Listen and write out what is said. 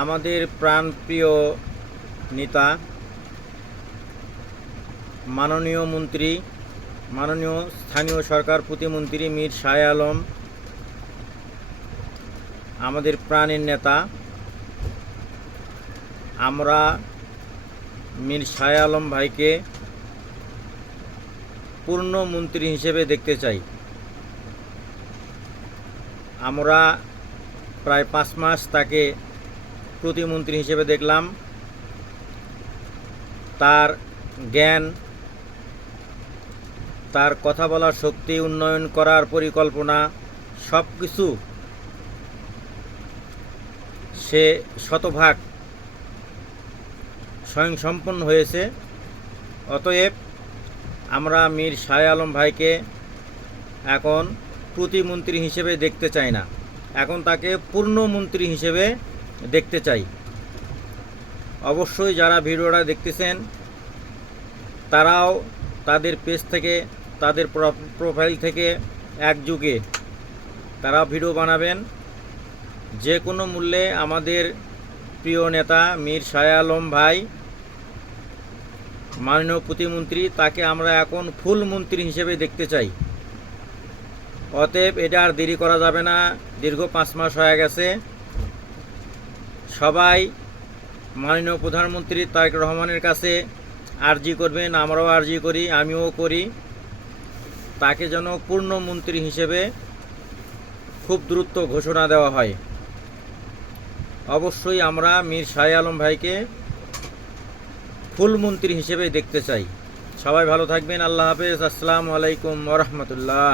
আমাদের প্রাণপ্রিয় নেতা মাননীয় মন্ত্রী, মাননীয় স্থানীয় সরকার প্রতিমন্ত্রী মীর শাহ আলম, আমাদের প্রাণের নেতা। আমরা মীর শাহ আলম ভাইকে পূর্ণ মন্ত্রী হিসেবে দেখতে চাই। আমরা প্রায় 5 মাস তাকে প্রতিমন্ত্রী হিসেবে দেখলাম। তার জ্ঞান, তার কথা বলার শক্তি, উন্নয়ন করার পরিকল্পনা সব কিছু সে শতভাগ স্বয়ংসম্পন্ন হয়েছে। অতএব আমরা মীর শাহ আলম ভাইকে এখন প্রতিমন্ত্রী হিসেবে দেখতে চাই না, এখন তাকে পূর্ণমন্ত্রী হিসেবে দেখতে চাই। অবশ্যই যারা ভিডিওটা দেখতেছেন তারাও তাদের পেজ থেকে, তাদের প্রোফাইল থেকে একযোগে তারা ভিডিও বানাবেন। যে কোনো মূল্যে আমাদের প্রিয় নেতা মীর শাহ আলম ভাই, মাননীয় প্রতিমন্ত্রী, তাকে আমরা এখন ফুল মন্ত্রী হিসেবে দেখতে চাই। অতএব এটা আর দেরি করা যাবে না। দীর্ঘ 5 মাস হয়ে গেছে। সবাই মাননীয় প্রধানমন্ত্রী তারেক রহমানের কাছে আর্জি করবেন, আমরাও আর্জি করি, আমিও করি, তাকে যেন পূর্ণমন্ত্রী হিসেবে খুব দ্রুত ঘোষণা দেওয়া হয়। অবশ্যই আমরা মীর শাহ আলম ভাইকে ফুল মন্ত্রী হিসেবে দেখতে চাই। সবাই ভালো থাকবেন। আল্লাহ হাফেজ। আসসালামু আলাইকুম ওয়া রাহমাতুল্লাহ।